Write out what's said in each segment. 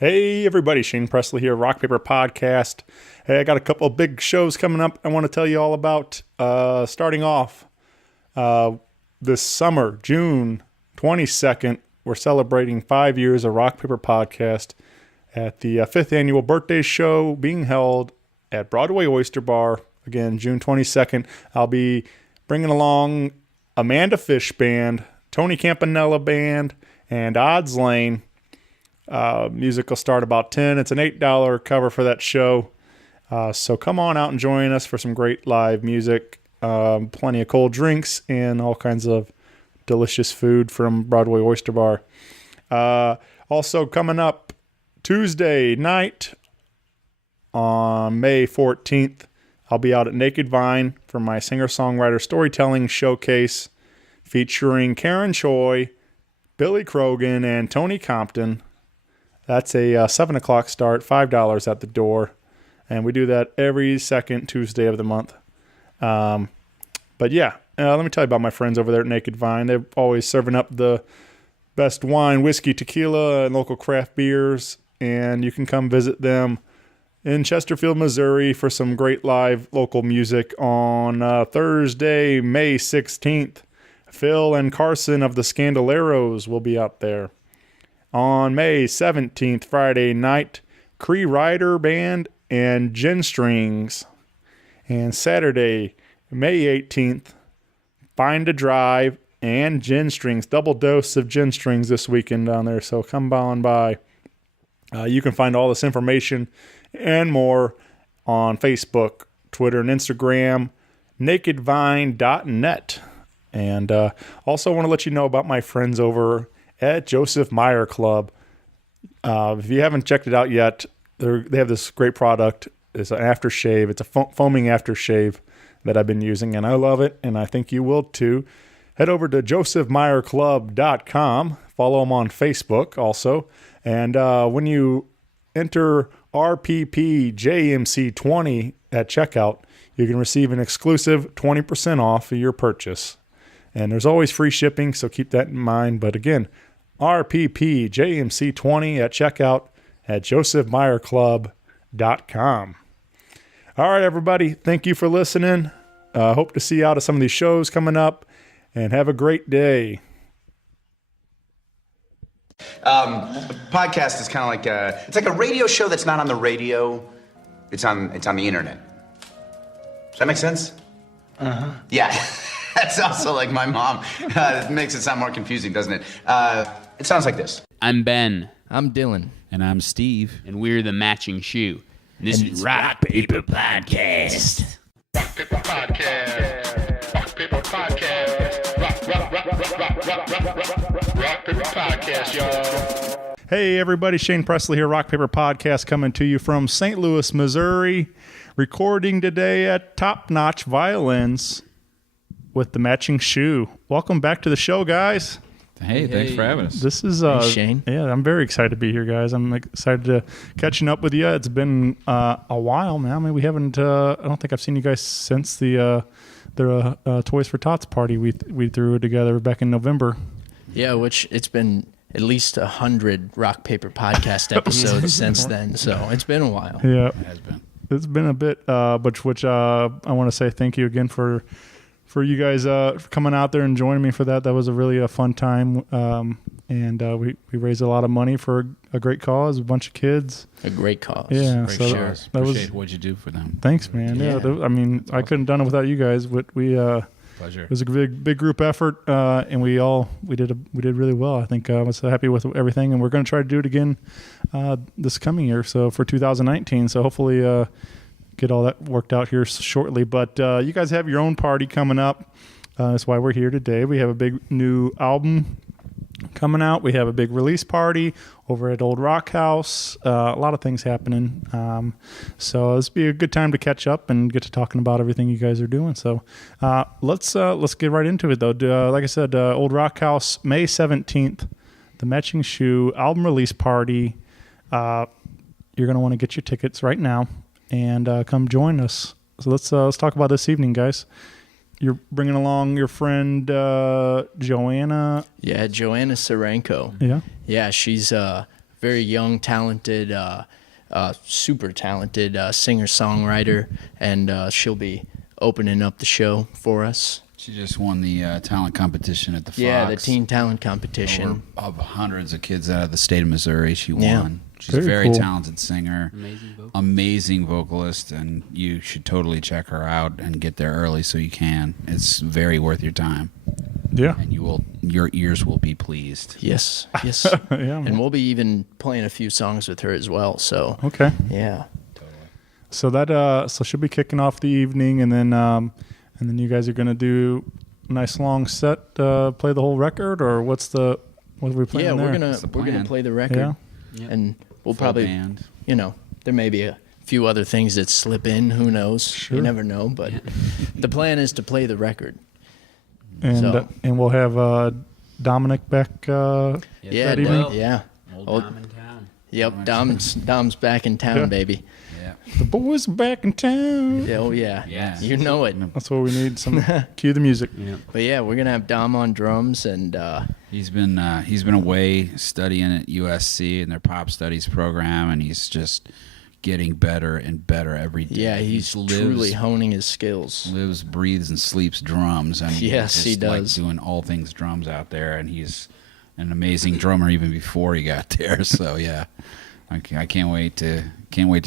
Hey everybody, Shane Presley here, Rock Paper Podcast. Hey, I got a couple of big shows coming up I want to tell you all about. Starting off this summer, June 22nd, we're celebrating 5 years of Rock Paper Podcast at the 5th annual birthday show being held at Broadway Oyster Bar. Again, June 22nd. I'll be bringing along Amanda Fish Band, Tony Campanella Band, and Odds Lane. Music will start about 10. It's an $8 cover for that show. So come on out and join us for some great live music, plenty of cold drinks, and all kinds of delicious food from Broadway Oyster Bar. Also coming up Tuesday night on May 14th, I'll be out at Naked Vine for my singer-songwriter storytelling showcase featuring Karen Choi, Billy Crogan, and Tony Compton. That's a 7 o'clock start, $5 at the door. And we do that every second Tuesday of the month. But yeah, let me tell you about my friends over there at Naked Vine. They're always serving up the best wine, whiskey, tequila, and local craft beers. And you can come visit them in Chesterfield, Missouri for some great live local music on Thursday, May 16th. Phil and Carson of the Scandaleros will be out there. On May 17th, Friday night, Cree Rider Band and Gin Strings. And Saturday, May 18th, Find a Drive and Gin Strings. Double dose of Gin Strings this weekend down there, so come on by. You can find all this information and more on Facebook, Twitter, and Instagram, nakedvine.net. And also want to let you know about my friends over at Joseph Meyer Club. If you haven't checked it out yet, they have this great product. It's an aftershave. It's a foaming aftershave that I've been using, and I love it, and I think you will too. Head over to josephmeyerclub.com. Follow them on Facebook also. And when you enter RPPJMC20 at checkout, you can receive an exclusive 20% off of your purchase. And there's always free shipping, so keep that in mind. But again, RPPJMC20 at checkout at josephmeyerclub.com. All right, everybody. Thank you for listening. Hope to see you out at some of these shows coming up. And have a great day. Podcast is kind of like it's like a radio show that's not on the radio. It's on the internet. Does that make sense? Uh-huh. Yeah. That's also like my mom. It makes it sound more confusing, doesn't it? It sounds like this. I'm Ben. I'm Dylan. And I'm Steve. And we're the Matching Shoe. And this is Rock Paper Podcast. Rock Paper Podcast. Rock Paper Podcast. Rock Paper Podcast, y'all. Hey, everybody. Shane Presley here, Rock Paper Podcast, coming to you from St. Louis, Missouri. Recording today at Notch Violins with the Matching Shoe. Welcome back to the show, guys. Hey, thanks for having us. This is Shane. Yeah, I'm very excited to be here, guys. I'm excited to catching up with you. It's been a while now. I mean, we haven't. I don't think I've seen you guys since the Toys for Tots party we threw together back in November. Yeah, which it's been at least 100 Rock Paper Podcast episodes since then. So it's been a while. Yeah, It has been. It's been a bit, which I want to say thank you again for you guys coming out there and joining me for that. That was a really fun time, and we raised a lot of money for a great cause, a bunch of kids. A great cause. Yeah, for so sure. Appreciate what you do for them. Thanks, man. Yeah, I mean, I couldn't have done it without you guys. But Pleasure. It was a big group effort, and we did really well. I think I was happy with everything, and we're going to try to do it again this coming year. So for 2019. So hopefully. Get all that worked out here shortly. But you guys have your own party coming up. That's why we're here today. We have a big new album coming out. We have a big release party over at Old Rock House. A lot of things happening. So this will be a good time to catch up and get to talking about everything you guys are doing. So let's get right into it, though. Like I said, Old Rock House, May 17th, the Matching Shoe album release party. You're going to want to get your tickets right now. And come join us. So let's talk about this evening, guys. You're bringing along your friend Joanna. Yeah, Joanna Serenko. Yeah. Yeah, she's very young, talented, super talented singer-songwriter, and she'll be opening up the show for us. She just won the talent competition at the Fox. Yeah, the teen talent competition. Over of hundreds of kids out of the state of Missouri, she Yeah. won. She's a Very very cool. talented singer, amazing vocalist, and you should totally check her out and get there early so you can. It's very worth your time, Yeah. and your ears will be pleased. Yes, yes. Yeah, man. And we'll be even playing a few songs with her as well. So Okay. yeah. So that so she'll be kicking off the evening, and then you guys are gonna do a nice long set, play the whole record, or what are we playing Yeah, there? we're That's the gonna plan. play the record, and we'll Full probably, band. there may be a few other things that slip in. Who knows? Sure. You never know. But the plan is to play the record. and so- and we'll have Dominic back. Yeah, that evening? yeah. Old Oh, Dom in town. Yep, Dom's back in town, Yeah. baby. Yeah. The boys are back in town. Yeah, oh yeah, Yeah. You know it. That's what we need. Some cue the music. But yeah, we're gonna have Dom on drums, and He's been away studying at USC in their pop studies program, and he's just getting better and better every day. yeah, he's truly honing his skills. lives, breathes, and sleeps drums. And Yes, he's he just, like, does. doing all things drums out there, and he's an amazing drummer even before he got there. So yeah, I can't wait to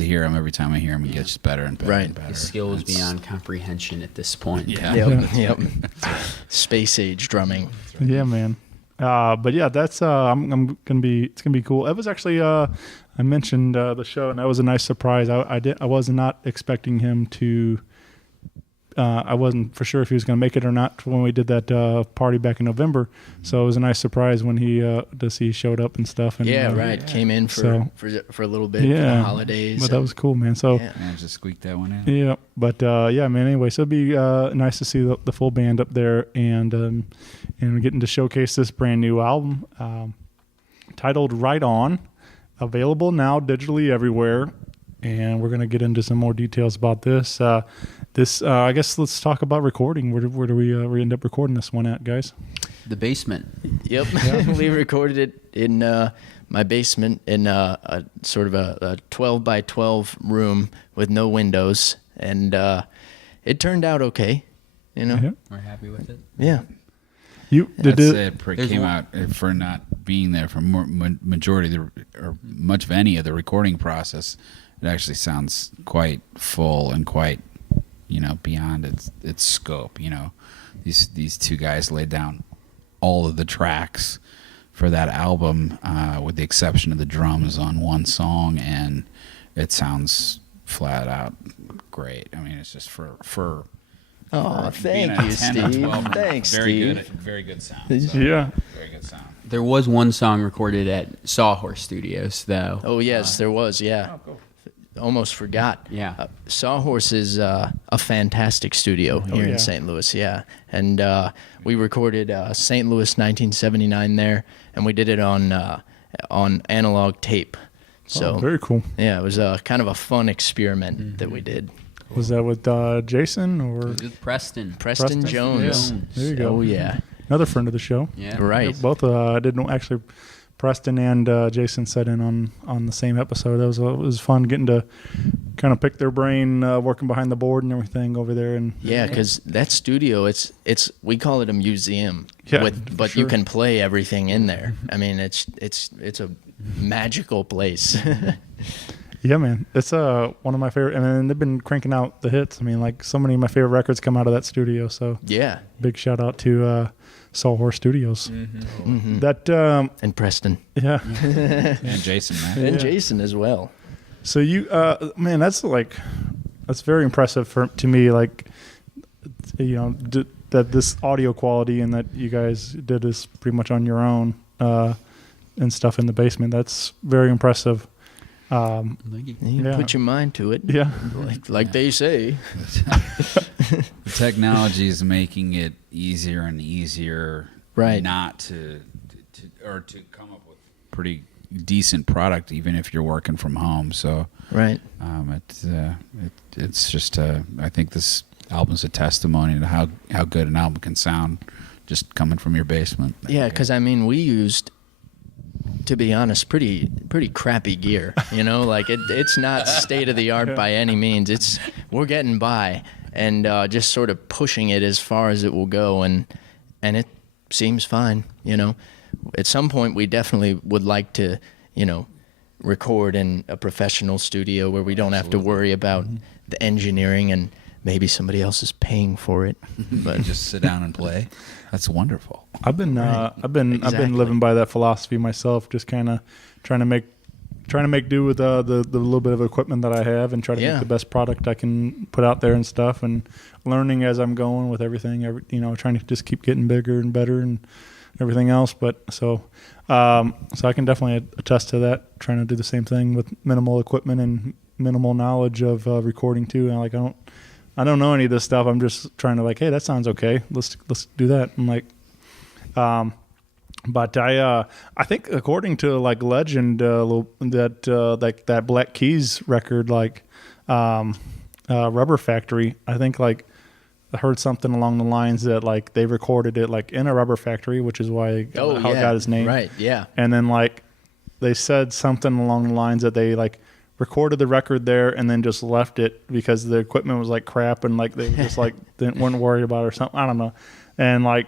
hear him. Every time I hear him, he gets better and better. Right. and better. His skill is It's- beyond comprehension at this point. Yeah. Yep. Space age drumming. Yeah, man. But yeah, that's I'm gonna be. It's gonna be cool. It was actually I mentioned the show, and that was a nice surprise. I was not expecting him to. I wasn't for sure if he was going to make it or not when we did that party back in November. So it was a nice surprise when he showed up and stuff. And, Yeah, right. Came in for a little bit for Yeah, the holidays. but that was cool, man. So Yeah. Managed to squeak that one in. yeah, but yeah, man. Anyway, so it'd be nice to see the full band up there, and we're getting to showcase this brand new album titled "Right On," available now digitally everywhere. And we're gonna get into some more details about this. I guess let's talk about recording. Where do we end up recording this one at, guys? The basement. Yep. We recorded it in my basement in a sort of a 12 by 12 room with no windows, and it turned out okay. Yeah. We're happy with it. Yeah. You I'd did it. say it There's came one- out for not being there for majority of or much of any of the recording process. It actually sounds quite full and quite, beyond its scope. These two guys laid down all of the tracks for that album, with the exception of the drums on one song, and it sounds flat out great. I mean, it's just for Oh, being thank a you, 10 or Steve. 12, Thanks, very Steve. good, very good sound. Yeah. Very good sound. There was one song recorded at Sawhorse Studios, though. Oh yes, there was. Yeah. Almost forgot. Yeah. Sawhorse is a fantastic studio here yeah. in St. Louis. Yeah, and we recorded St. Louis 1979 there, and we did it on analog tape. So Oh, very cool. yeah, it was kind of a fun experiment that we did. Was that with Jason or With Preston. Preston Jones. Yeah. There you go. Oh yeah. another friend of the show? Yeah. Right. Both didn't actually. Preston and Jason sat in on the same episode. It was fun getting to kind of pick their brain, working behind the board and everything over there. And Yeah, because that studio, it's we call it a museum. Yeah, But sure. you can play everything in there. I mean, it's a magical place. yeah, man, it's one of my favorite. And they've been cranking out the hits. I mean, like so many of my favorite records come out of that studio. So Yeah. big shout out to Sawhorse Studios. Mm-hmm. That And Preston. yeah. And Jason, man. And Jason as well. So you man, that's very impressive to me. Like that this audio quality and that you guys did this pretty much on your own and stuff in the basement. That's very impressive. You Yeah. put your mind to it. Yeah. Like they say. The technology is making it easier and easier, Right. not to come up with pretty decent product, even if you're working from home. So, Right. it's just I think this album's a testimony to how good an album can sound, just coming from your basement. Yeah, because I mean, we used to be honest, pretty crappy gear. You know, like it's not state of the art by any means. We're getting by and just sort of pushing it as far as it will go, and it seems fine. You know, at some point we definitely would like to, you know, record in a professional studio where we don't have to worry about the engineering and maybe somebody else is paying for it. But just sit down and play. That's wonderful. I've been living by that philosophy myself, just kind of trying to make do with the little bit of equipment that I have and try to make the best product I can put out there and stuff, and learning as I'm going with everything, you know, trying to just keep getting bigger and better and everything else. But so I can definitely attest to that, trying to do the same thing with minimal equipment and minimal knowledge of recording too. And like, I don't know any of this stuff. I'm just trying to like, hey, that sounds okay. Let's do that. I'm like, but I think according to like legend, that Black Keys record, like, Rubber Factory, I think like I heard something along the lines that like they recorded it like in a rubber factory, which is why it got his name. Right. Yeah. And then like they said something along the lines that they like recorded the record there and then just left it because the equipment was like crap and like they just like weren't worried about it or something. I don't know. And like,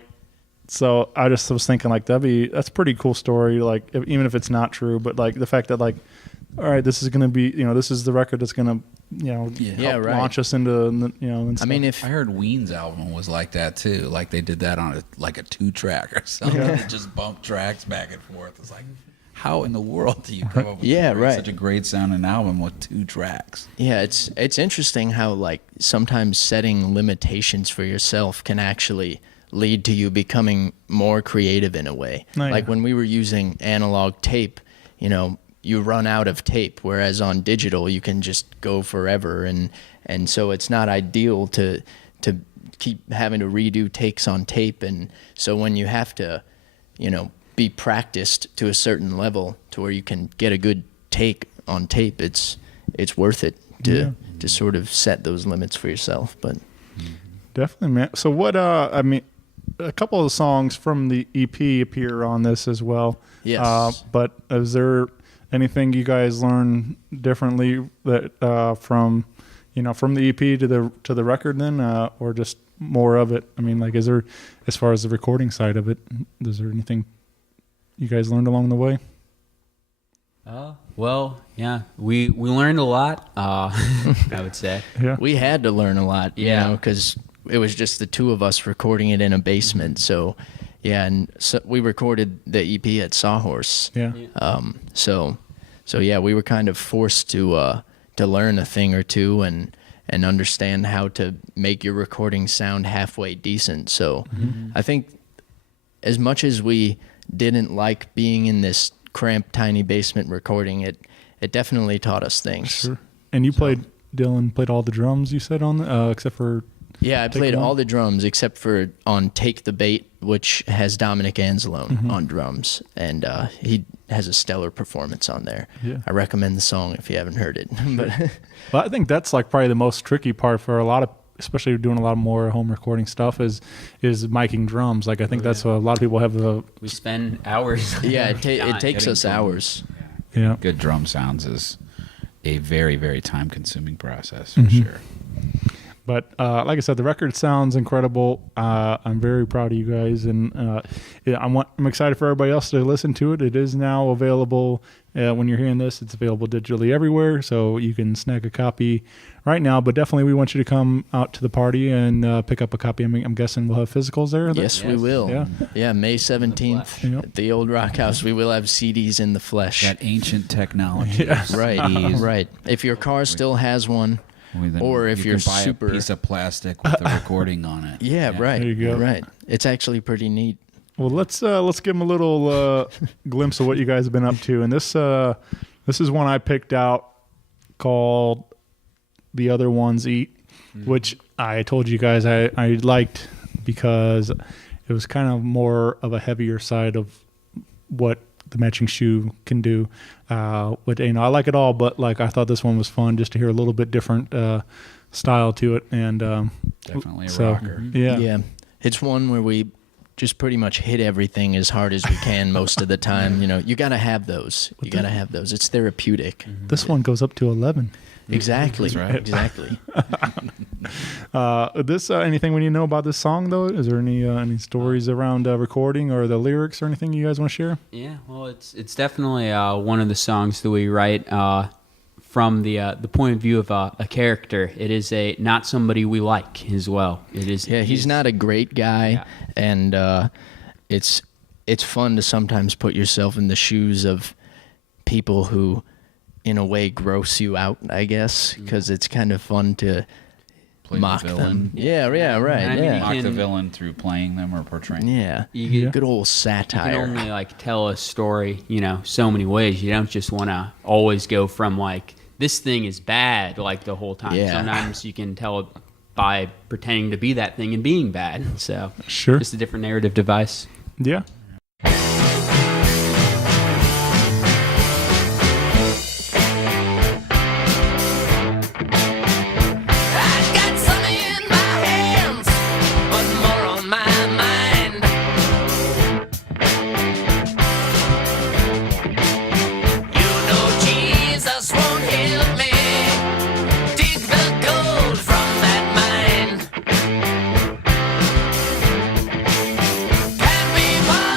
so I just was thinking like that's a pretty cool story. Like even if it's not true, but like the fact that like, all right, this is going to be, you know, this is the record that's going to, you know, help launch us into, you know, and stuff. I mean, if I heard Ween's album was like that too, like they did that on a 2-track or something, it just bumped tracks back and forth. It's like, how in the world do you come up with such a great sounding album with 2 tracks? Yeah, it's interesting how like sometimes setting limitations for yourself can actually lead to you becoming more creative in a way. Like when we were using analog tape, you know, you run out of tape, whereas on digital you can just go forever, and so it's not ideal to keep having to redo takes on tape. And so when you have to, you know, be practiced to a certain level to where you can get a good take on tape, it's worth it to sort of set those limits for yourself. But definitely, man. So what I mean, a couple of the songs from the EP appear on this as well. Yes. But is there anything you guys learn differently that from the EP to the record then, or just more of it? I mean, like, is there, as far as the recording side of it, is there anything you guys learned along the way? Well, yeah, we learned a lot. I would say, we had to learn a lot, you know, because it was just the two of us recording it in a basement. So, yeah, and so we recorded the EP at Sawhorse. So yeah, we were kind of forced to learn a thing or two and understand how to make your recording sound halfway decent. So I think as much as we didn't like being in this cramped, tiny basement recording, it definitely taught us things. Sure. And Dylan played all the drums, you said, on except for... Yeah, I played all the drums except for on Take the Bait, which has Dominic Anzalone on drums, and he has a stellar performance on there. Yeah. I recommend the song if you haven't heard it. But well, I think that's like probably the most tricky part for a lot of, especially doing a lot more home recording stuff, is miking drums. Like I think that's what a lot of people have. We spend hours. Yeah, it takes us hours. Yeah, good drum sounds is a very, very time-consuming process for sure. But like I said, the record sounds incredible. I'm very proud of you guys, and I'm excited for everybody else to listen to it. It is now available. When you're hearing this, it's available digitally everywhere, so you can snag a copy right now. But definitely, we want you to come out to the party and pick up a copy. I'm guessing we'll have physicals there. Yes, we will. Yeah, May 17th at the Old Rock House. We will have CDs in the flesh. That ancient technology. Right. If your car still has one. Or if you're buy super a piece of plastic with a recording on it. Yeah, right. There you go. Right. It's actually pretty neat. Well, let's give them a little glimpse of what you guys have been up to. And this is one I picked out called "The Other Ones Eat," which I told you guys I liked because it was kind of more of a heavier side of what the Matching Shoe can do. But I like it all, but like I thought this one was fun just to hear a little bit different style to it, and definitely a rocker. Yeah, it's one where we just pretty much hit everything as hard as we can most of the time. You know, you got to have those. You got to have those. It's therapeutic. This one goes up to 11. Exactly. That's right. Exactly. Anything we need to know about this song though? Is there any stories around recording or the lyrics or anything you guys want to share? Yeah, well, it's definitely one of the songs that we write from the point of view of a character. It is not somebody we like as well. It is. Yeah, he's not a great guy, and it's fun to sometimes put yourself in the shoes of people who, in a way, gross you out, I guess, because it's kind of fun to Play mock the villain. them. Yeah, right. I mean, Yeah. Mock the can- villain through playing them or portraying. Yeah. You Good old You satire. can only like tell a story, so many ways. You don't just want to always go from like this thing is bad like the whole time. Yeah. Sometimes you can tell it by pretending to be that thing and being bad. So Sure. just a different narrative device. Yeah. I got some in my hands, but more on my mind. You know Jesus won't help me dig the gold from that mine. Can't be bothered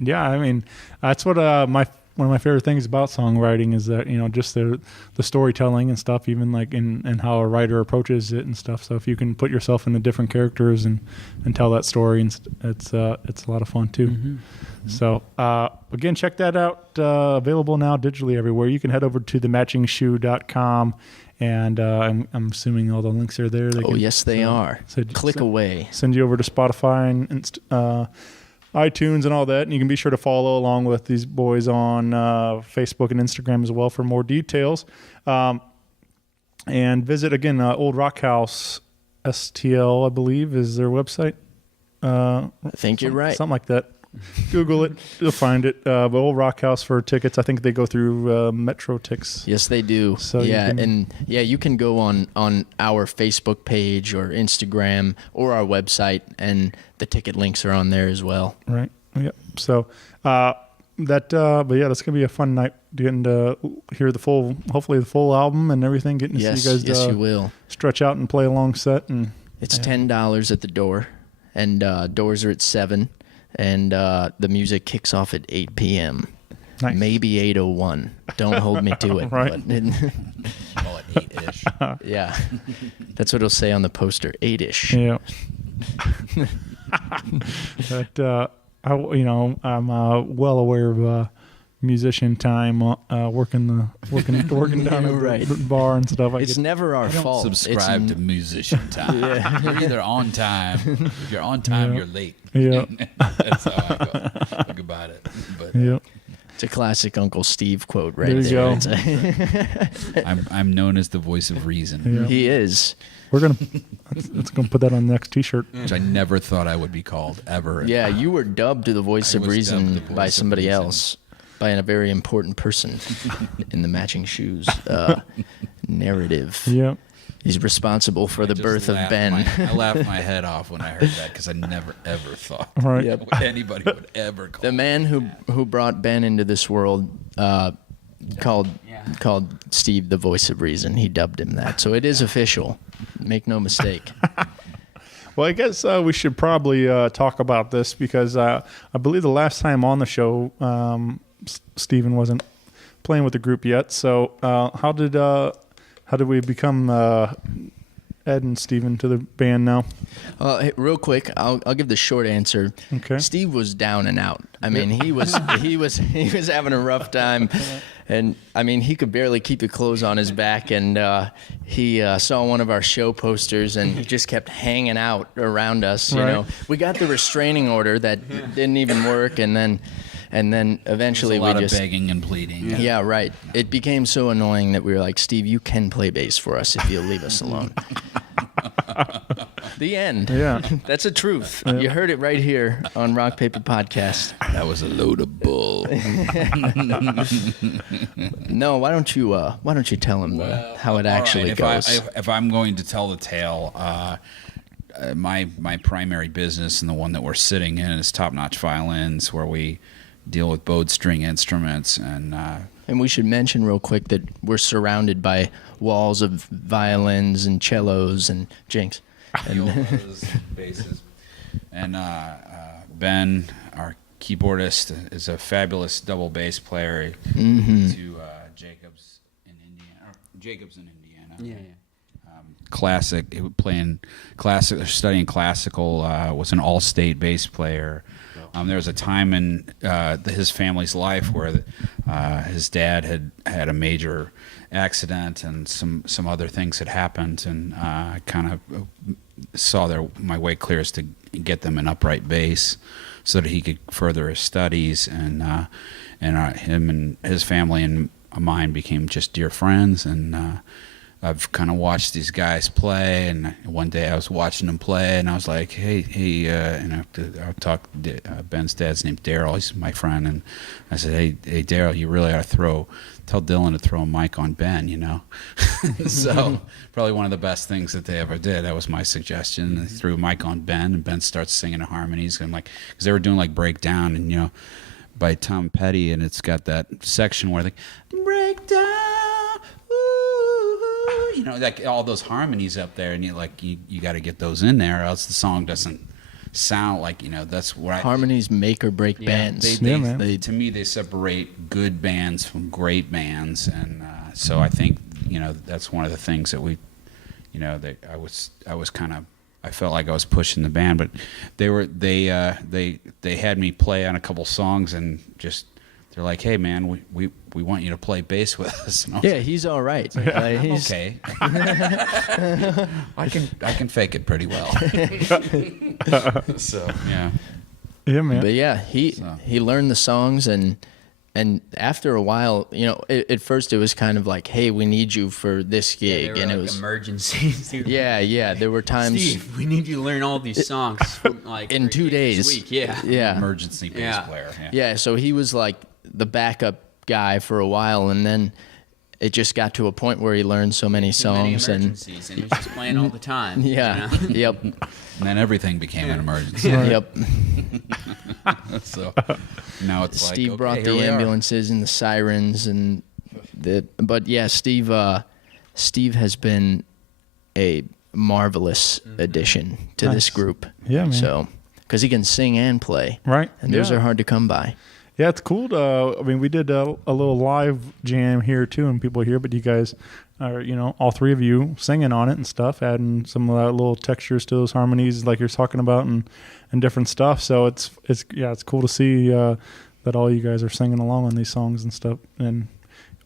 yeah, I mean, that's what one of my favorite things about songwriting is that, just the storytelling and stuff, even like and how a writer approaches it and stuff. So if you can put yourself into different characters and tell that story, and it's a lot of fun too. Mm-hmm. So again, check that out. Available now digitally everywhere. You can head over to thematchingshoe.com, and I'm assuming all the links are there. Yes, they are. Click away. Send you over to Spotify and iTunes and all that, and you can be sure to follow along with these boys on Facebook and Instagram as well for more details. And visit again, Old Rock House STL, I believe, is their website. I think you're right. Something like that. Google it, you'll find it. But Old Rock House for tickets, I think they go through Metro Tix. Yes, they do. So you can go on our Facebook page or Instagram or our website, and the ticket links are on there as well. Right. Yep. So but yeah, that's gonna be a fun night getting to hear hopefully the full album and everything. Getting to see you guys. Yes, you will stretch out and play a long set, and it's $10 at the door, and doors are at 7. And the music kicks off at 8 p.m. Nice. Maybe 8:01. Don't hold me to it. Right. Call it 8-ish. Yeah. That's what it'll say on the poster, 8-ish. Yeah. But I'm well aware of musician time, working down at the bar and stuff. It's never our fault. Subscribe to musician time. Yeah. You're either on time. If you're on time, you're late. Yeah. That's how I think about it. But it's a classic Uncle Steve quote right there. You go. I'm known as the voice of reason. Yeah. He is. We're gonna let's go put that on the next T-shirt. Which I never thought I would be called ever. Yeah, you were dubbed the voice of reason by somebody else. By a very important person in the Matching Shoes narrative. Yeah. He's responsible for the birth of Ben. I laughed my head off when I heard that because I never, ever thought anybody would ever call the man who brought Ben into this world called Steve the voice of reason. He dubbed him that. So it is official. Make no mistake. Well, I guess we should probably talk about this because I believe the last time on the show, Steven wasn't playing with the group yet. So how did we become Ed and Steven to the band now? Hey, real quick, I'll give the short answer. Okay. Steve was down and out. I mean, he was having a rough time, and I mean, he could barely keep the clothes on his back. And he saw one of our show posters and just kept hanging out around us. You know, we got the restraining order that didn't even work, and then eventually a lot we of just begging and pleading. Yeah, right. It became so annoying that we were like, Steve, you can play bass for us if you'll leave us alone. The end. Yeah. That's the truth. Yeah. You heard it right here on Rock Paper Podcast. That was a load of bull. No, why don't you tell him how it actually goes? If I'm going to tell the tale, my primary business and the one that we're sitting in is Top Notch Violins, where we deal with bowed string instruments. And we should mention real quick that we're surrounded by walls of violins and cellos and jinx. Violas, basses. And Ben, our keyboardist, is a fabulous double bass player to Jacobs in Indiana. Yeah. Classic, studying classical, was an all-state bass player. There was a time in his family's life where his dad had a major accident and some other things had happened, and I kind of saw my way clear is to get them an upright bass so that he could further his studies, and him and his family and mine became just dear friends, and I've kind of watched these guys play, and one day I was watching them play, and I was like, hey, and I talked. Ben's dad's named Daryl. He's my friend, and I said, hey, Daryl, you really ought to tell Dylan to throw a mic on Ben, you know. So probably one of the best things that they ever did. That was my suggestion. They threw a mic on Ben, and Ben starts singing the harmonies, and because they were doing like Breakdown, and by Tom Petty, and it's got that section where they breakdown. Like all those harmonies up there, and you got to get those in there, or else the song doesn't sound like, that's what Harmonies make or break bands. They, to me, they separate good bands from great bands, and so I think that's one of the things that we, that I was kind of. I felt like I was pushing the band, but they had me play on a couple songs, and just they're like, "Hey man, we want you to play bass with us." And I was like, he's all right. He's okay. I can fake it pretty well. So yeah, man. But yeah, he learned the songs, and after a while, at first it was kind of like, "Hey, we need you for this gig," and it like was emergencies. Yeah. There were times. Steve, we need you to learn all these songs like in 2 days. This week. Yeah. Yeah. Emergency bass player. Yeah. So he was like the backup guy for a while, and then it just got to a point where he learned so many songs, and he was just playing all the time. Yeah. Yep. And then everything became an emergency. Yep. So now it's like, Steve brought the ambulances and the sirens but yeah, Steve has been a marvelous addition to this group. Yeah, man. So, because he can sing and play. Right. And those are hard to come by. Yeah, it's cool. We did a little live jam here too, and people here, but you guys are, all three of you singing on it and stuff, adding some of that little textures to those harmonies like you're talking about and different stuff. So it's cool to see that all you guys are singing along on these songs and stuff, and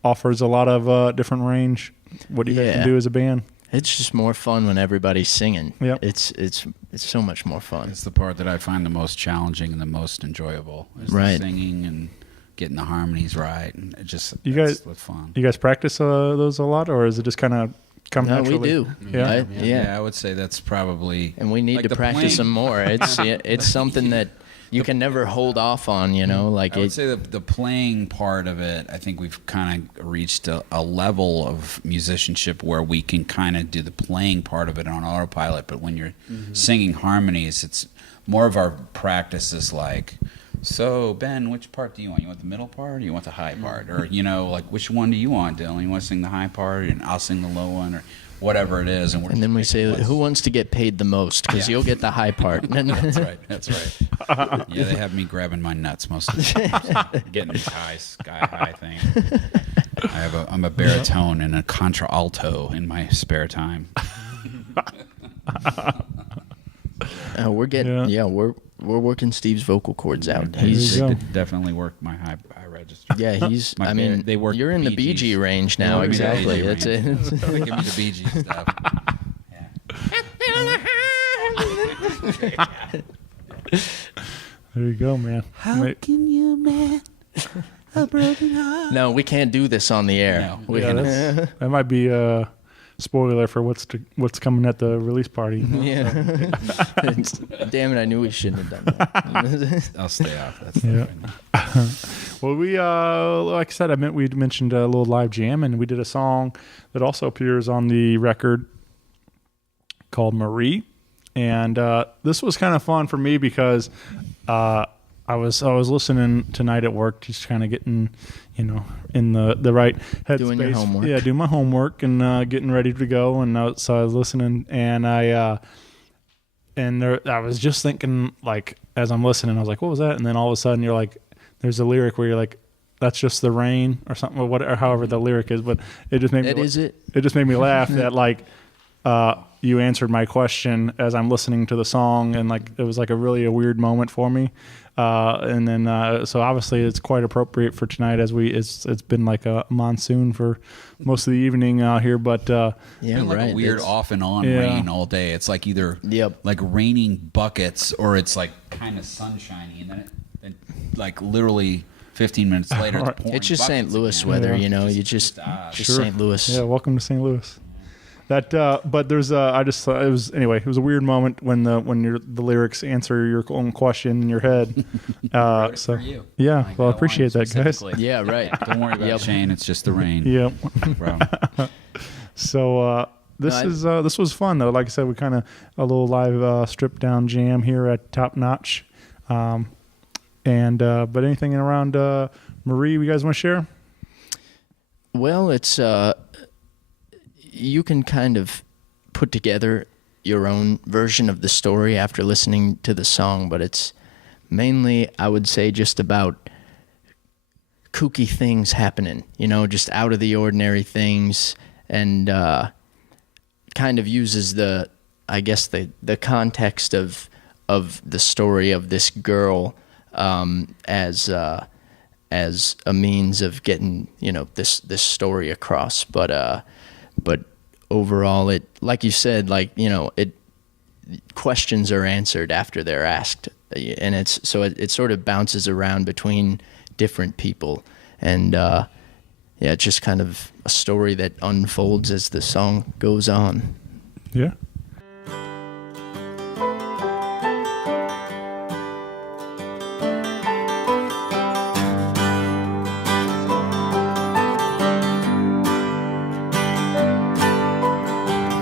offers a lot of different range. What you guys can do as a band. It's just more fun when everybody's singing. Yep. It's so much more fun. It's the part that I find the most challenging and the most enjoyable. Is the singing and getting the harmonies right, and it just that's fun. You guys practice those a lot, or is it just kind of come naturally? We do. Yeah, I would say that's probably. And we need to practice them more. It's something that you can never hold off on, Like I would say the playing part of it, I think we've kind of reached a level of musicianship where we can kind of do the playing part of it on autopilot. But when you're singing harmonies, it's more of our practice is like, so Ben, which part do you want? You want the middle part, or you want the high part, or like which one do you want, Dylan? You want to sing the high part, and I'll sing the low one, or whatever it is, and then we say, who wants to get paid the most? Because you'll get the high part. That's right. Yeah, they have me grabbing my nuts most of the time, getting this sky high thing. I'm a baritone and a contralto in my spare time. We're getting we're working Steve's vocal cords out. He's definitely worked my high register. Yeah, they work. You're in the BG range now, exactly. That's it. Give me the BG stuff. There you go, man. How can you mend a broken heart? No, we can't do this on the air. No. That might be a spoiler for what's coming at the release party. Yeah. Damn it! I knew we shouldn't have done that. I'll stay off. That's Well, we like I said, we mentioned a little live jam, and we did a song that also appears on the record called Marie, and this was kind of fun for me because I was listening tonight at work, just kind of getting in the right headspace. Doing your homework. Yeah, doing my homework and getting ready to go, and so I was listening, and I was just thinking, like, as I'm listening, I was like, what was that? And then all of a sudden you're like, there's a lyric where you're like, that's just the rain or something, or whatever, however the lyric is, but it just made me it just made me laugh that like you answered my question as I'm listening to the song, and like it was like a weird moment for me, and then so obviously it's quite appropriate for tonight as it's been like a monsoon for most of the evening out here, but it's been like a weird off and on rain all day. It's like either like raining buckets or it's like kind of sunshiny, and then like literally 15 minutes later it's just St. Louis weather, you just St. Louis. Yeah, welcome to St. Louis. That but there's I just thought it was a weird moment when the lyrics answer your own question in your head. So for you. Yeah, well, I appreciate that, guys. Yeah, right. Don't worry about Shane, it's just the rain. Yep. No problem. So this was fun though. Like I said, we kind of a little live stripped down jam here at Top Notch. But anything around Marie you guys want to share? Well, it's you can kind of put together your own version of the story after listening to the song, but it's mainly, I would say, just about kooky things happening, just out of the ordinary things, and kind of uses the context of the story of this girl as a means of getting this story across, but overall, it, like you said, it questions are answered after they're asked, and it sort of bounces around between different people, and it's just kind of a story that unfolds as the song goes on. Yeah.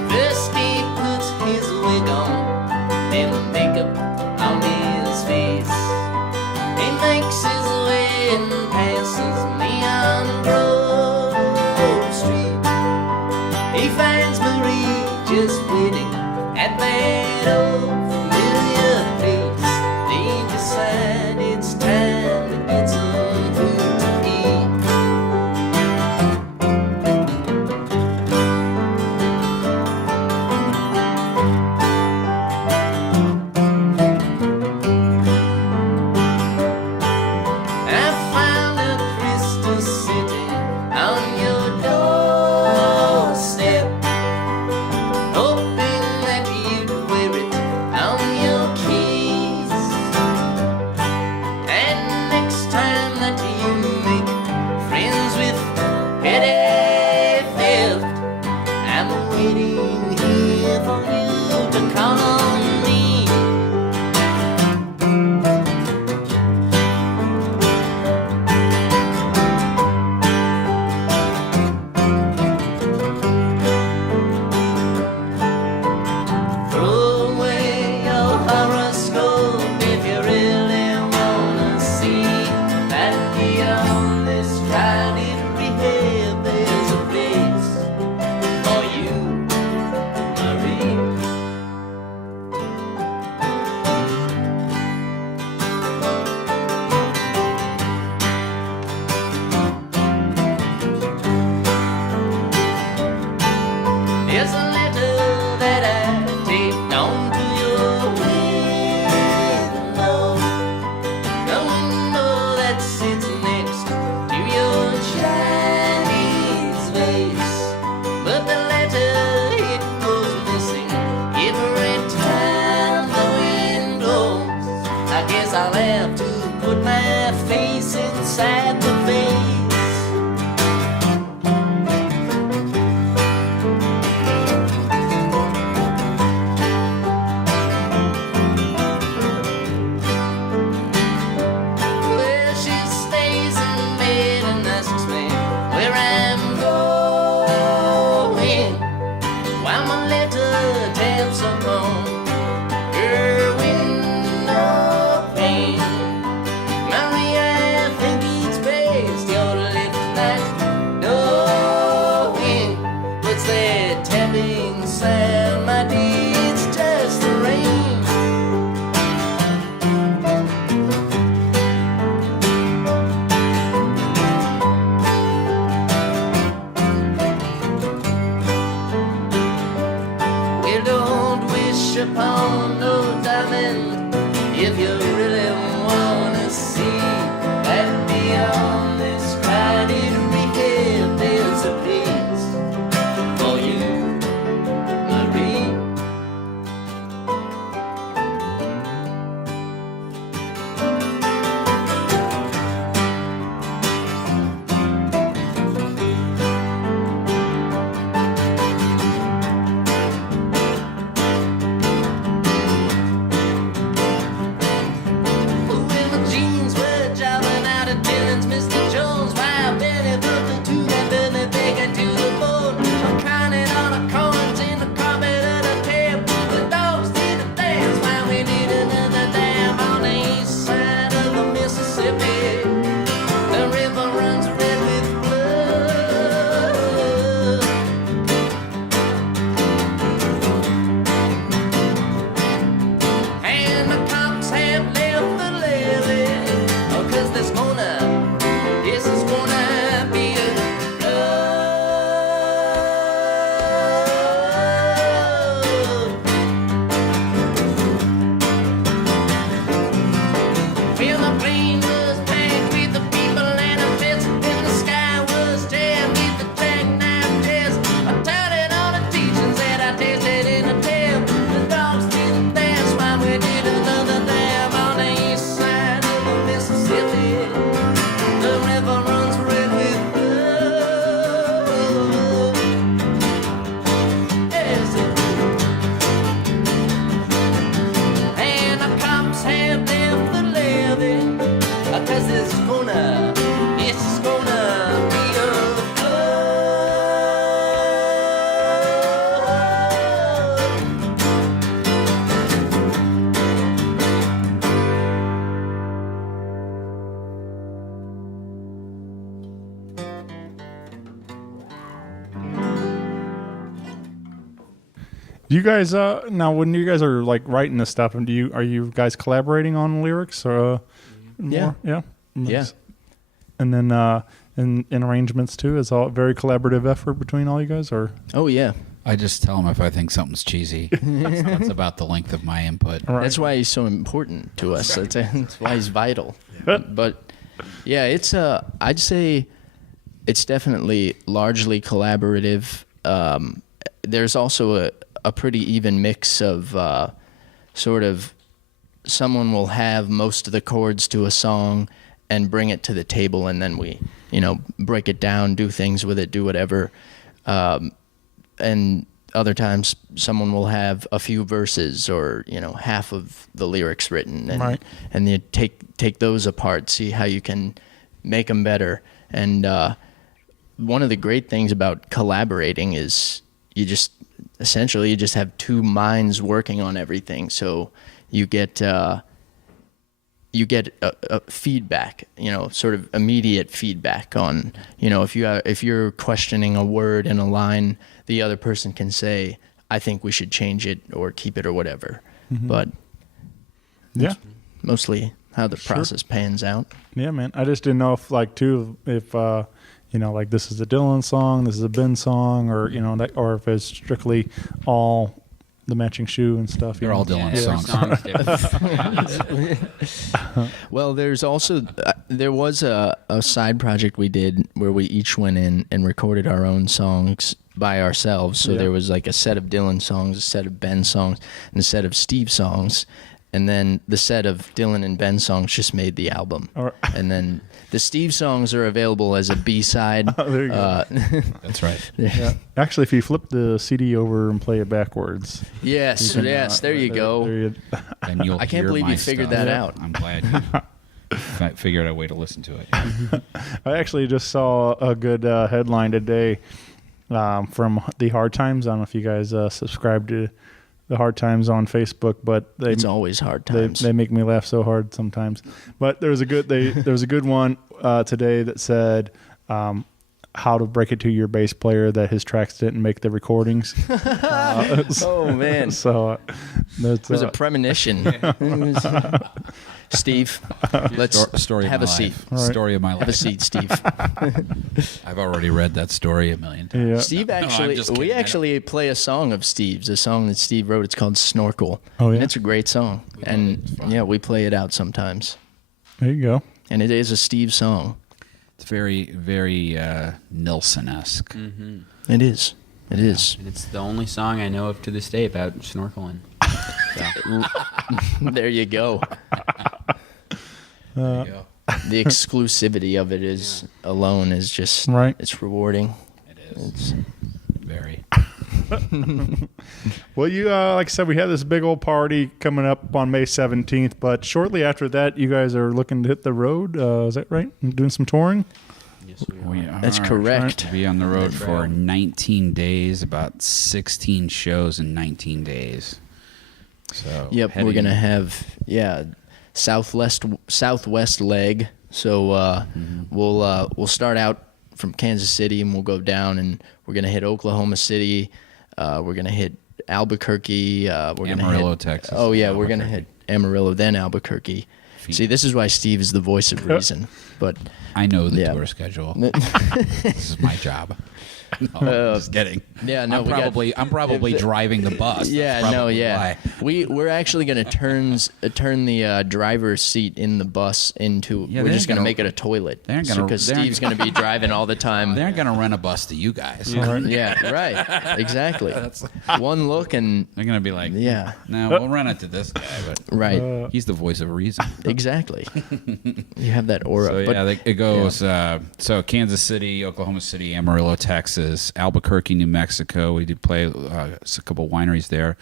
First he puts his wig on, then makeup on his face. He makes his way and passes me on Grove Street. He finds Marie just waiting at that old familiar place. They decide it's time to get some food to eat. I found a crystal sitting on your doorstep, hoping that you'd wear it on your keys. And next time that you make friends with petty theft, I'm waiting here for you to call on me. Throw away your horoscope if you really wanna see that beyond this crowded rehab there's a place for you, Marie. There's a letter that I taped onto your window, the window that sits next to your Chinese vase. But the letter, it goes missing every time the wind blows. I guess I'll have to put my face inside the vase. Where she stays in bed and asks me where I'm going, while my letter taps upon her window pane. Marie, I think it's it's gonna be a Do you guys now when you guys are like writing this stuff, and are you guys collaborating on lyrics or more? Yeah. Nice. And then in arrangements too, is all very collaborative effort between all you guys, or? Oh yeah. I just tell him if I think something's cheesy. That's about the length of my input. Right. That's why he's so important to us. That's why he's vital. But yeah, it's I'd say it's definitely largely collaborative. There's also a pretty even mix of sort of someone will have most of the chords to a song and bring it to the table, and then we, break it down, do things with it, do whatever. And other times someone will have a few verses or, half of the lyrics written, and right. and you take those apart, see how you can make them better. And one of the great things about collaborating is you just have two minds working on everything. So you get a feedback, sort of immediate feedback on, if you're questioning a word in a line, the other person can say, I think we should change it or keep it or whatever. Mm-hmm. But Yeah. mostly how the process pans out. Yeah, man. I just didn't know if like this is a Dylan song, this is a Ben song, or or if it's strictly all the matching shoe and stuff. They're all Dylan songs. Well, there's also there was a side project we did where we each went in and recorded our own songs by ourselves. So there was like a set of Dylan songs, a set of Ben songs, and a set of Steve songs. And then the set of Dylan and Ben songs just made the album. And then the Steve songs are available as a B-side. There you go. That's right. Yeah. Actually, if you flip the CD over and play it backwards. Yes, there you go. And you'll I can't hear believe my you figured stuff. that out. I'm glad you figured out a way to listen to it. I actually just saw a good headline today from the Hard Times. I don't know if you guys subscribe to the Hard Times on Facebook, but It's always Hard Times. They make me laugh so hard sometimes. But there was a good one today that said how to break it to your bass player that his tracks didn't make the recordings. Oh man! So it was a premonition. Steve, let's Story have of a my seat. life. Story of my life. Have a seat, Steve. I've already read that story a million times. Yeah. Steve I'm actually, just kidding. we I don't- actually play a song of Steve's, a song that Steve wrote. It's called Snorkel. Oh, yeah? And it's a great song. And we play it out sometimes. There you go. And it is a Steve song. It's very, very Nilsson-esque. It is. It is. And it's the only song I know of to this day about snorkeling. There you go. There you go. The exclusivity of it is just Right. It's rewarding. It is. Very. Well, you like I said, we have this big old party coming up on May 17th, but shortly after that, you guys are looking to hit the road. Is that right? Doing some touring? Yes, we are. We are That's correct. trying to be on the road That's for right. 19 days, about 16 shows in 19 days. So Yep, we're gonna have southwest leg. So we'll start out from Kansas City and we'll go down and we're gonna hit Oklahoma City. We're gonna hit Albuquerque. We're gonna Amarillo, hit, Texas, Oh yeah, and we're gonna hit Amarillo, then Albuquerque. See, this is why Steve is the voice of reason. But I know the Yeah. tour schedule. This is my job. No, just kidding. yeah, no, I'm probably driving the bus. Yeah, That's no, probably yeah. why. We're actually gonna turn the driver's seat in the bus into. Yeah, we're they're just gonna gonna- make it a toilet. they're gonna- because they're- Steve's gonna be driving all the time. They aren't going to rent a bus to you guys. Yeah, right. Exactly. One look and They're going to be like, yeah, no, we'll rent it to this guy, but right. he's the voice of reason. Exactly. You have that aura. So but yeah, it goes. So Kansas City, Oklahoma City, Amarillo, Texas, Albuquerque, New Mexico. We did play a couple wineries there.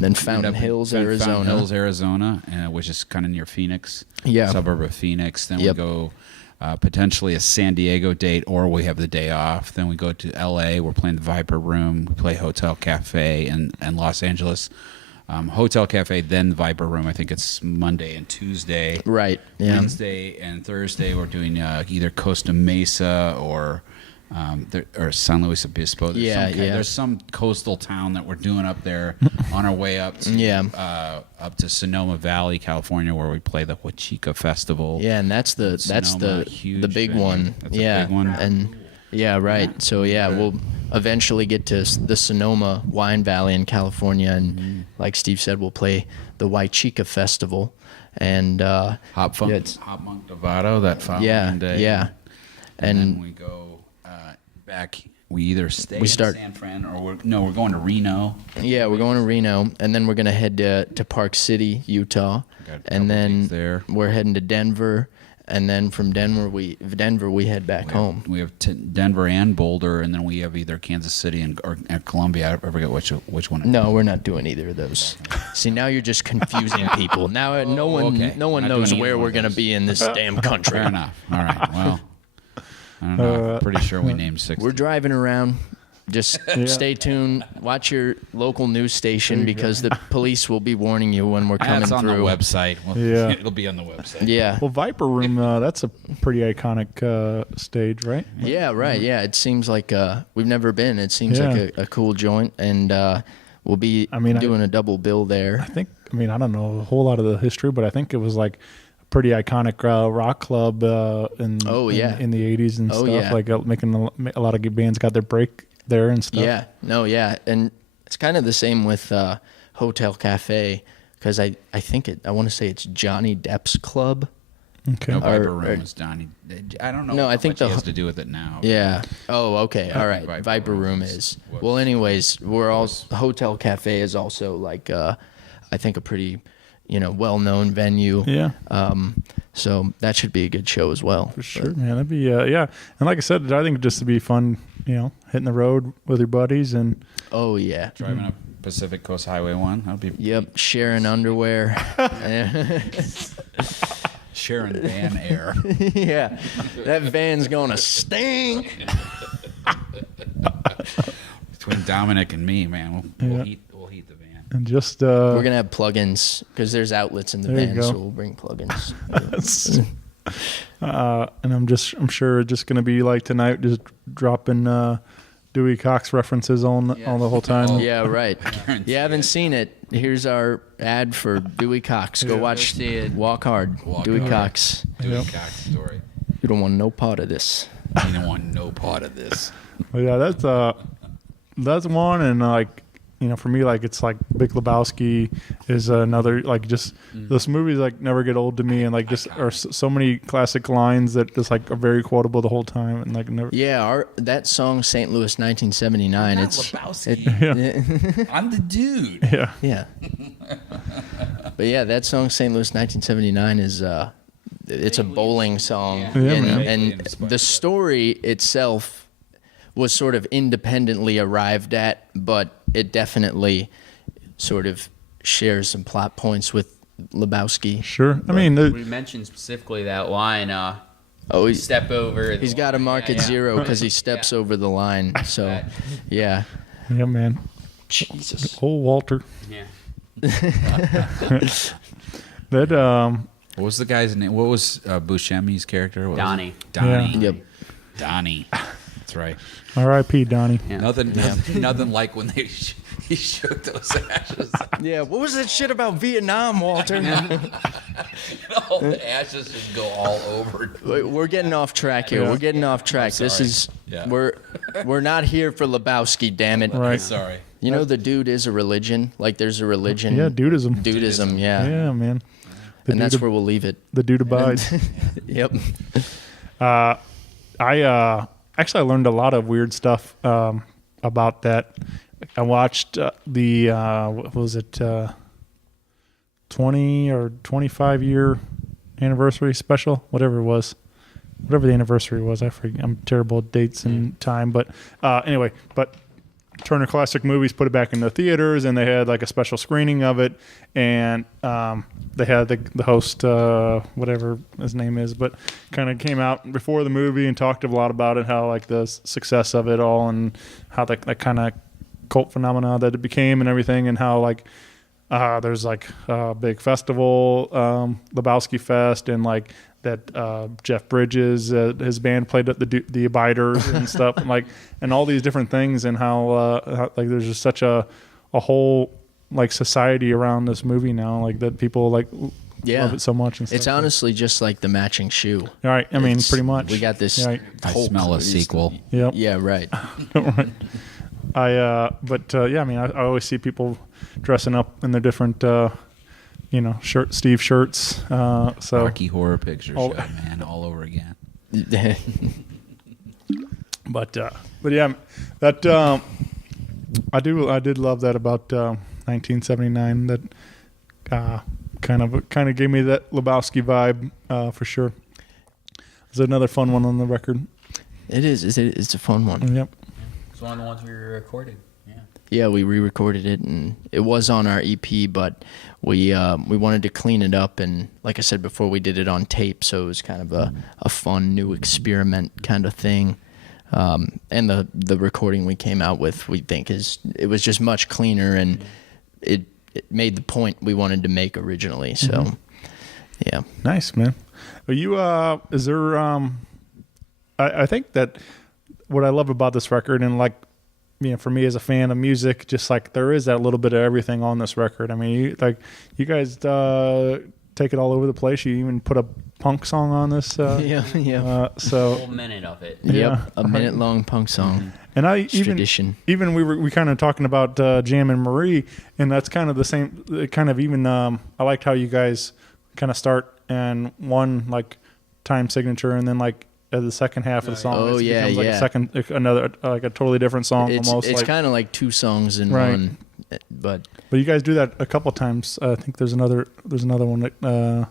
then Fountain Hills, Arizona. Fountain Hills, Arizona, which is kind of near Phoenix, Yeah. suburb of Phoenix. Then Yep. we go potentially a San Diego date, or we have the day off. Then we go to L.A. We're playing the Viper Room. We play Hotel Cafe in Los Angeles. Hotel Cafe, then Viper Room. I think it's Monday and Tuesday. Right. Yeah. Wednesday and Thursday, we're doing either Costa Mesa or San Luis Obispo. There's some coastal town that we're doing up there on our way up to up to Sonoma Valley, California, where we play the Huichica Festival. Yeah, and that's the huge big venue. one. That's yeah, a big one. And yeah, right. So we'll eventually get to the Sonoma Wine Valley in California, and like Steve said, we'll play the Huichica Festival and Hop Monk Novato that following day. Yeah, and then we go back. We either stay in San Fran or we're going to Reno. Yeah, we're going to Reno, and then we're gonna head to Park City, Utah, and then we're heading to Denver, and then from Denver we head back home. We have Denver and Boulder, and then we have either Kansas City or Columbia. I forget which one. No, we're not doing either of those. See, now you're just confusing people. Now no one knows where we're gonna be in this damn country. Fair enough. All right. Well, I don't know. I'm pretty sure we named 60. We're driving around. Just stay tuned. Watch your local news station because the police will be warning you when we're coming That's on through. the website. It'll be on the website. Yeah. Well, Viper Room, that's a pretty iconic stage, right? Yeah, right. Yeah, it seems like we've never been. It seems like a cool joint, and we'll be doing a double bill there. I don't know a whole lot of the history, but I think it was like a pretty iconic rock club in the 80s and stuff. Like making a lot of bands got their break there and stuff. Yeah, and it's kind of the same with Hotel Cafe, because I want to say it's Johnny Depp's club. Okay. No, Viper Room is Johnny. I don't know. No, I think he has to do with it now. Yeah. Oh, okay. All right. Viper Room is. Well, anyways, Hotel Cafe is also like I think a pretty well-known venue. Yeah. So that should be a good show as well. For sure, man. That'd be And like I said, I think just to be fun, hitting the road with your buddies and. Oh yeah. Driving up Pacific Coast Highway 1. That'd be. Yep. Sharing underwear. Sharing van air. Yeah. That van's gonna stink. Between Dominic and me, man, we'll heat the van. And just we're gonna have plugins because there's outlets in the There you van, go. so we'll bring plugins. and I'm sure it's just gonna be like tonight, just dropping Dewey Cox references on the whole time. Yeah, right. You haven't seen it. Here's our ad for Dewey Cox. Go watch Walk Hard. Dewey Hard. Cox. Dewey Cox story. You don't want no part of this. You don't want no part of this. But yeah, that's one, and for me, like it's like Big Lebowski is another. Like just those movies like never get old to me, and like just are so many classic lines that just like are very quotable the whole time, and like never. Yeah, that song St. Louis 1979. I'm not It's Lebowski. I'm the dude. Yeah. yeah. But yeah, that song St. Louis 1979 is it's a bowling song, and the story itself was sort of independently arrived at, but it definitely sort of shares some plot points with Lebowski. Sure. I we mean, mentioned specifically that line. Step over. He's got to mark at 0 because he steps over the line. So, yeah. yeah, man. Jesus. Old Walter. Yeah. That What was the guy's name? What was Buscemi's character? What was Donnie. it? Donnie. Yep. Donnie. That's right. R.I.P. Donnie. Yeah. Nothing like when he shook those ashes. Yeah, what was that shit about Vietnam, Walter? All the ashes just go all over. We're getting off track here. We're getting off track. This is we're not here for Lebowski, damn it. Right. Sorry. You know the dude is a religion. Like there's a religion. Yeah, dudism. Dudism, yeah. Yeah, man. And that's where we'll leave it. The dude abides. Yep. I actually learned a lot of weird stuff about that. I watched what was it, 20 or 25 year anniversary special, whatever the anniversary was. I forget. I'm terrible at dates and time, but anyway, but Turner Classic Movies put it back in the theaters, and they had like a special screening of it, and they had the host, whatever his name is, but kind of came out before the movie and talked a lot about it, how like the success of it all, and how that kind of cult phenomena that it became and everything, and how like there's like a big festival, Lebowski Fest, and like that Jeff Bridges, his band played at the Abiders and stuff, and all these different things, and how like there's just such a whole like society around this movie now, like that people like love it so much. And stuff. It's honestly just like the matching shoe. All right, I mean, pretty much. We got this. Right. I smell a sequel. Yep. Yeah, right. Right. I mean, I always see people dressing up in their different, Steve shirts. So Rocky Horror Picture Show, man, all over again. But yeah, that I did love that about 1979. That kind of gave me that Lebowski vibe for sure. It's another fun one on the record. It is. It's a fun one. Yep. It's one of the ones we recorded. Yeah. Yeah, we re-recorded it, and it was on our EP, but we wanted to clean it up, and like I said before, we did it on tape, so it was kind of a fun new experiment kind of thing. And the recording we came out with, we think it was just much cleaner, and it made the point we wanted to make originally. So, yeah. Nice, man. Are you? Is there? I think that what I love about this record, and like, for me as a fan of music, just like there is that little bit of everything on this record. I mean, you guys take it all over the place. You even put a punk song on this. Yeah. So A whole minute of it. Yep, a minute-long punk song. And Tradition. Even we kind of talking about Jam and Marie, and that's kind of the same. Kind of even I liked how you guys kind of start and one like time signature, and then like the second half of the song. Becomes like another like a totally different song. It's like, kind of like two songs in one, but you guys do that a couple times. I think there's another one that I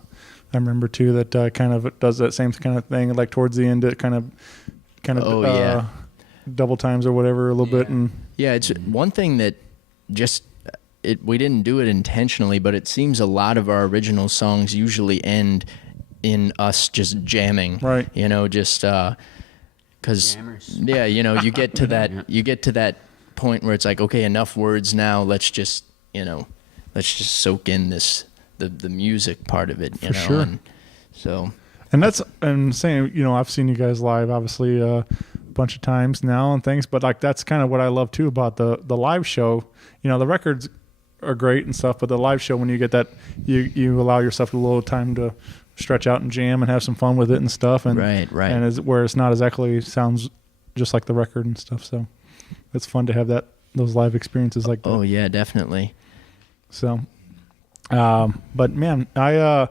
remember too that kind of does that same kind of thing. Like towards the end, it kind of double times or whatever a little bit. And yeah, it's one thing that just we didn't do it intentionally, but it seems a lot of our original songs usually end in us just jamming, right? Just because you get to that point where it's like, okay, enough words now. Let's just soak in the music part of it, For sure. And saying, I've seen you guys live, obviously, a bunch of times now and things, but like that's kind of what I love too about the live show. The records are great and stuff, but the live show, when you get that, you allow yourself a little time to stretch out and jam and have some fun with it and stuff, and right, and where it's not exactly sounds just like the record and stuff. So it's fun to have those live experiences like that. Oh yeah, definitely. So, but man, I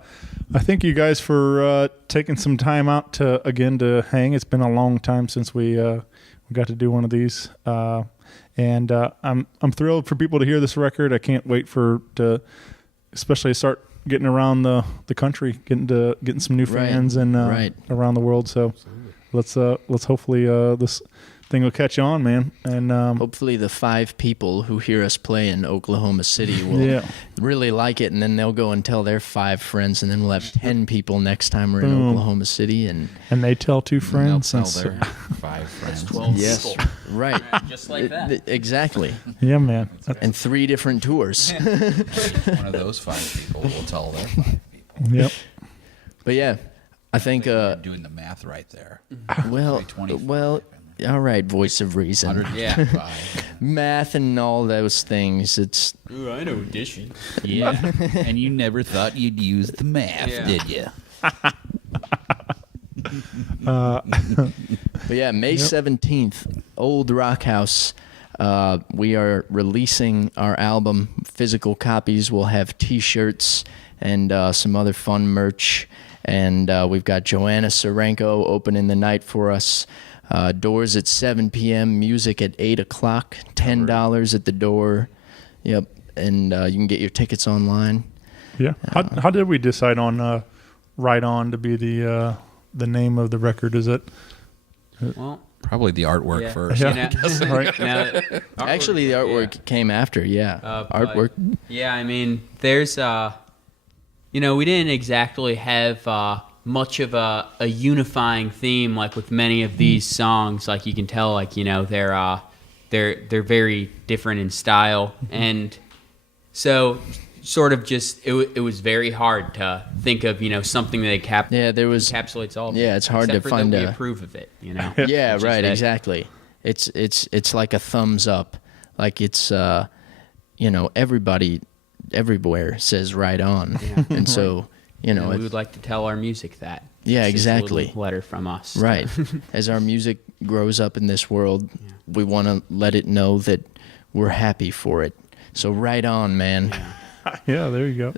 thank you guys for taking some time out to hang. It's been a long time since we got to do one of these, and I'm thrilled for people to hear this record. I can't wait to especially start getting around the country, getting some new fans and around the world. So let's hopefully this thing will catch on, man. And hopefully the 5 people who hear us play in Oklahoma City will really like it, and then they'll go and tell their 5 friends, and then we'll have 10 people next time we're in Oklahoma City, and they tell 2 friends. They'll tell their 5 friends. 12 yes, people. right, Just like that. Exactly. Yeah, man. And 3 different tours. One of those 5 people will tell their 5 people. Yep. But yeah, I think doing the math right there. Well, all right, voice of reason. 105. Math and all those things. It's Ooh, I know addition. Yeah. And you never thought you'd use the math, did you? But yeah, May 17th, Old Rock House. We are releasing our album. Physical copies. We'll have T-shirts and some other fun merch. And we've got Joanna Serenko opening the night for us. Doors at 7 p.m., music at 8 o'clock, $10 at the door. Yep, and you can get your tickets online. Yeah. How did we decide on Right On to be the name of the record? Is it? Well, Probably the artwork Yeah. first. Yeah. You know, Right. now, Actually, the artwork came after. Yeah, but, artwork. Yeah, I mean, there's we didn't exactly have much of a unifying theme like with many of these songs. Like you can tell, like they're very different in style, and so sort of just it was very hard to think of something that Yeah, there was. encapsulates all of it. Yeah, it's hard except to for find that we a- approve of it. Yeah, Which is right. that- Exactly. It's like a thumbs up. Like it's everybody everywhere says right on, and so And we it's- would like to tell our music that. Yeah, It's just a exactly. little letter from us. right. As our music grows up in this world, we want to let it know that we're happy for it. So right on, man. Yeah, there you go.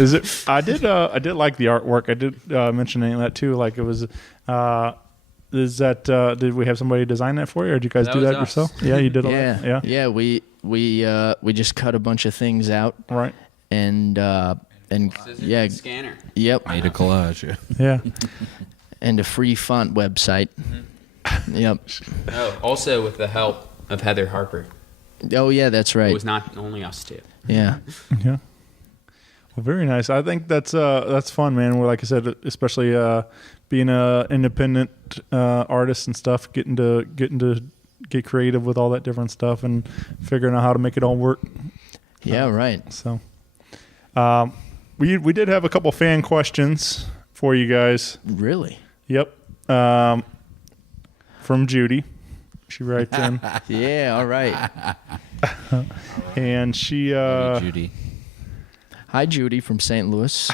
Is it? I did like the artwork. I did mention that too. Like it was. Is that? Did we have somebody design that for you, or did you guys That do was that us. yourself? Yeah, you did all Yeah, that. Yeah. We just cut a bunch of things out Right. and yeah, Scanner. yep, Made a collage. Yeah. Yeah. and a free font website. Yep. Oh, also with the help of Heather Harper. Oh yeah, that's It right. was not only us two. Yeah. Yeah. Well, very nice. I think that's fun, man. Well, like I said, especially being a independent artist and stuff, getting to get creative with all that different stuff and figuring out how to make it all work. Yeah, right. So, we did have a couple fan questions for you guys. Really? Yep. From Judy. She writes in, Yeah, all right. and she Judy. Hi, Judy from St. Louis.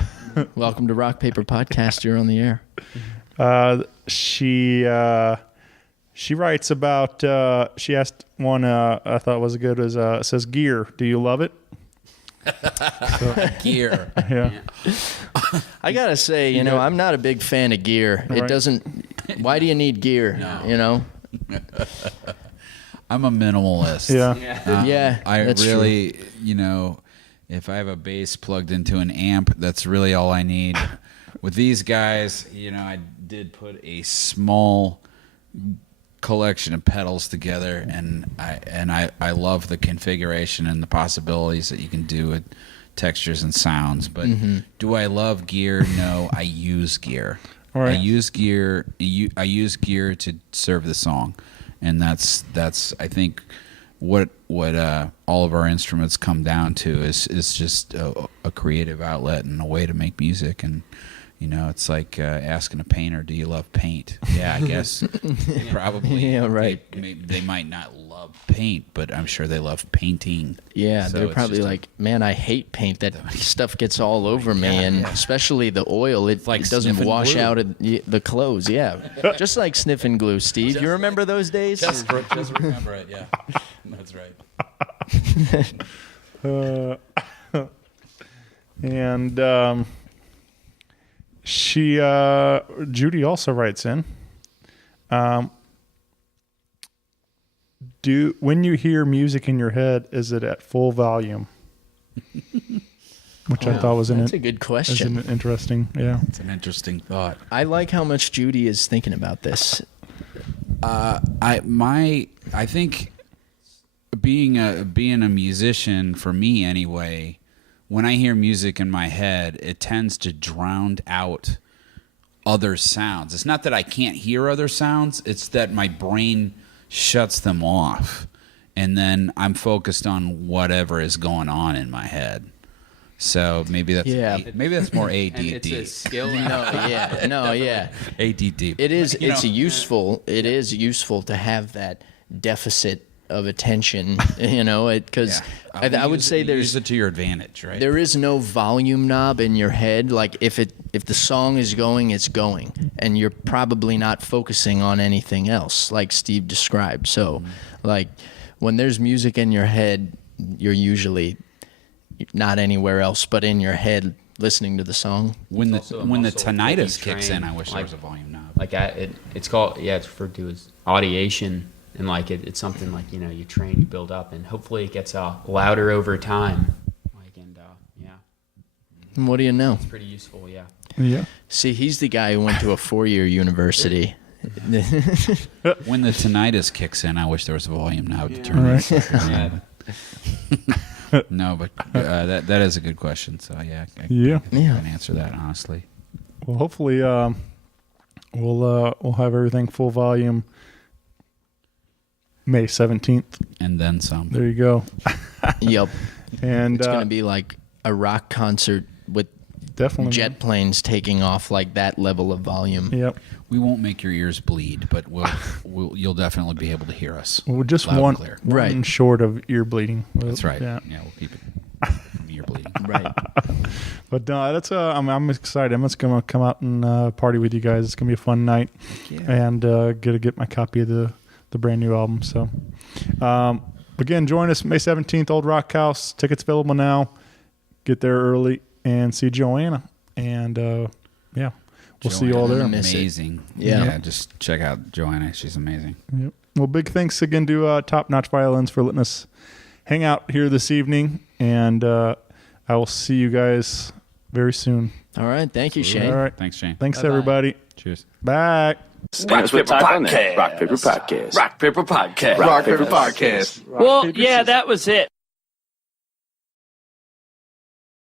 Welcome to Rock Paper Podcast. You're on the air. she writes about she asked one I thought was good as it says gear. Do you love it? Gear. Yeah. I gotta say, I'm not a big fan of gear. It Right. doesn't. Why do you need gear? No. I'm a minimalist. Yeah. Yeah, I that's true. really, if I have a bass plugged into an amp, that's really all I need. With these guys, I did put a small collection of pedals together, and I love the configuration and the possibilities that you can do with textures and sounds. But do I love gear? No, I use gear. All right. I use gear. I use gear to serve the song, and that's I think what all of our instruments come down to is just a creative outlet and a way to make music. And it's like asking a painter, do you love paint? Yeah, I guess probably. Yeah, right. They might not love paint, but I'm sure they love painting. Yeah, So they're it's probably just like, man, I hate paint. That stuff gets all over me, and especially the oil. It like doesn't sniffing wash glue. out of the clothes. Yeah, just like sniffing glue. Steve, you remember those days? Just remember it. Yeah, that's right. And she Judy also writes in, when you hear music in your head, is it at full volume? Which I thought was That's a good question. interesting. Yeah. It's an interesting thought. I like how much Judy is thinking about this. I think being a musician, for me anyway, when I hear music in my head, it tends to drown out other sounds. It's not that I can't hear other sounds, it's that my brain shuts them off, and then I'm focused on whatever is going on in my head. So maybe that's more ADD. And it's a skill. No, yeah. ADD. It is. It's useful. It is useful to have that deficit of attention. Because I would say use it to your advantage, right? there is no volume knob in your head. Like if the song is going, it's going, and you're probably not focusing on anything else, like Steve described. So, like when there's music in your head, you're usually not anywhere else but in your head listening to the song. When the also a when the muscle that tinnitus you kicks train, in, I wish there like- was a volume knob. Like it's called it's referred to as audiation, and like it's something like you train, you build up, and hopefully it gets louder over time. And what do you know? It's pretty useful. Yeah. Yeah. See, he's the guy who went to a 4-year university. When the tinnitus kicks in, I wish there was a volume knob to turn Right. this up. No, but that is a good question. So yeah, I can answer that honestly. Well, hopefully, we'll have everything full volume May 17th. And then some. There you go. Yep. And It's going to be like a rock concert with definitely jet planes taking off like that level of volume. Yep. We won't make your ears bleed, but you'll definitely be able to hear us. Well, just loud and one clear. Right. short of ear bleeding. That's right. Yeah. We'll keep it from ear bleeding. Right. But that's I'm excited. I'm just gonna come out and party with you guys. It's gonna be a fun night, and get my copy of the brand new album. So, again, join us May 17th, Old Rock House. Tickets available now. Get there early and see Joanna. And we'll see you all there. Amazing. Yeah. Just check out Joanna. She's amazing. Yep. Well, big thanks again to Top Notch Violins for letting us hang out here this evening, and I will see you guys very soon. All right. Thank you, Shane. All right. Thanks, Shane. Thanks, everybody. Cheers. Bye. Rock Paper Podcast. Rock Paper Podcast. Rock Paper Podcast. Rock Paper Podcast. Well, yeah, that was it.